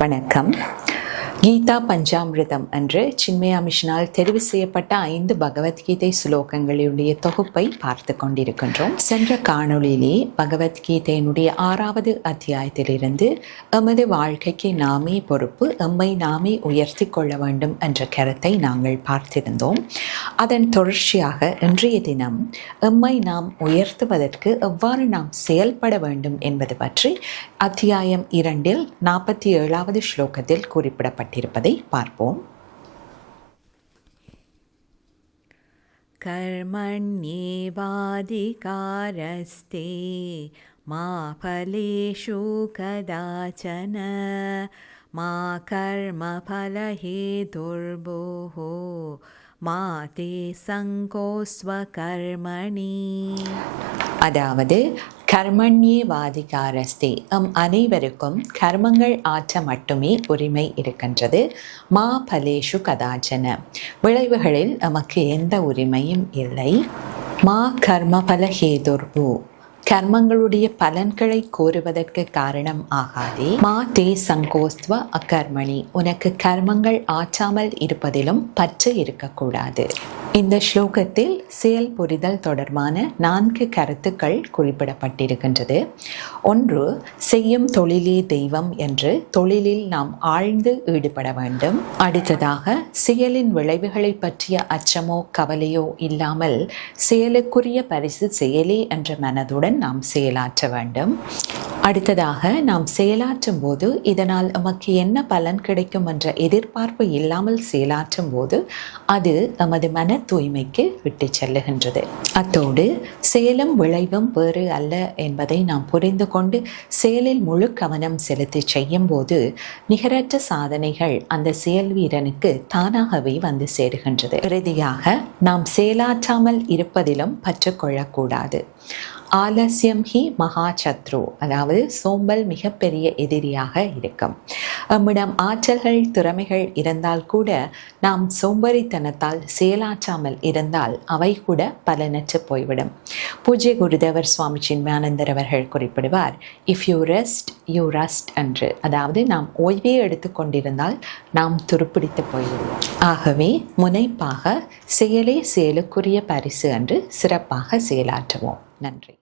வணக்கம். கீதா பஞ்சாமிர்தம் என்று சின்மயா மிஷனால் தெரிவு செய்யப்பட்ட 5 பகவத்கீதை சுலோகங்களுடைய தொகுப்பை பார்த்து கொண்டிருக்கின்றோம். சென்ற காணொளியிலே பகவத்கீதையினுடைய 6வது அத்தியாயத்திலிருந்து எமது வாழ்க்கைக்கு நாமே பொறுப்பு, எம்மை நாமே உயர்த்தி கொள்ள வேண்டும் என்ற கருத்தை நாங்கள் பார்த்திருந்தோம். அதன் தொடர்ச்சியாக இன்றைய தினம் எம்மை நாம் உயர்த்துவதற்கு எவ்வாறு நாம் செயல்பட வேண்டும் என்பது பற்றி அத்தியாயம் 2 47வது ஸ்லோகத்தில் குறிப்பிடப்பட்டிருப்பதை பார்ப்போம். கர்மண்யேவாதிகாரஸ்தே மா ஃபலேஷு கதாசன மா கர்மஃலஹேதுர்போः மா தே சங்கோஸ்வ கர்மணி. அதாவது கர்மண்யேவாதிகாரஸ்தே, அனைவருக்கும் கர்மங்கள் ஆற்ற மட்டுமே உரிமை இருக்கின்றது. மா பலேஷு கதாச்சன, விளைவுகளில் நமக்கு எந்த உரிமையும் இல்லை. மா கர்மபல ஹேதுர்பு, கர்மங்களுடைய பலன்களை கோருவதற்கு காரணம் ஆகாதே. மா தே சங்கோஸ்துவ அகர்மணி, உனக்கு கர்மங்கள் ஆற்றாமல் இருப்பதிலும் பற்று இருக்கக்கூடாது. இந்த ஸ்லோகத்தில் செயல் புரிதல் தொடர்பான 4 கருத்துக்கள் குறிப்பிடப்பட்டிருக்கின்றது. ஒன்று, செய்யும் தொழிலே தெய்வம் என்று தொழிலில் நாம் ஆழ்ந்து ஈடுபட வேண்டும். அடுத்ததாக, செயலின் விளைவுகளை பற்றிய அச்சமோ கவலையோ இல்லாமல் செயலுக்குரிய பரிசு செயலே என்ற மனதுடன் நாம் செயலாற்ற வேண்டும். அடுத்ததாக, நாம் செயலாற்றும் போது இதனால் நமக்கு என்ன பலன் கிடைக்கும் என்ற எதிர்பார்ப்பு இல்லாமல் செயலாற்றும் போது அது நமது மன தூய்மைக்கு விட்டு செல்லுகின்றது. அத்தோடு செயலும் விளைவும் வேறு அல்ல என்பதை நாம் புரிந்து கொண்டு செயலில் முழு கவனம் செலுத்தி செய்யும் போது நிகரற்ற சாதனைகள் அந்த செயல் வீரனுக்கு தானாகவே வந்து சேருகின்றது. இறுதியாக, நாம் செயலாற்றாமல் இருப்பதிலும் பற்றுக்கொள்ளக்கூடாது. ஆலசியம் ஹி மகா சத்ரு, அதாவது சோம்பல் மிகப்பெரிய எதிரியாக இருக்கும். நம்மிடம் ஆற்றல்கள் திறமைகள் இருந்தால் கூட நாம் சோம்பரித்தனத்தால் செயலாற்றாமல் இருந்தால் அவை கூட பலனற்று போய்விடும். பூஜ்ய குருதேவர் சுவாமி சின்மயானந்தர் அவர்கள் குறிப்பிடுவார், if you rest you rust என்று. அதாவது நாம் ஓய்வே எடுத்துக்கொண்டிருந்தால் நாம் துருப்பிடித்து போய்விடுவோம். ஆகவே முனைப்பாக செயலே செயலுக்குரிய பரிசு என்று சிறப்பாக செயலாற்றுவோம். நன்றி.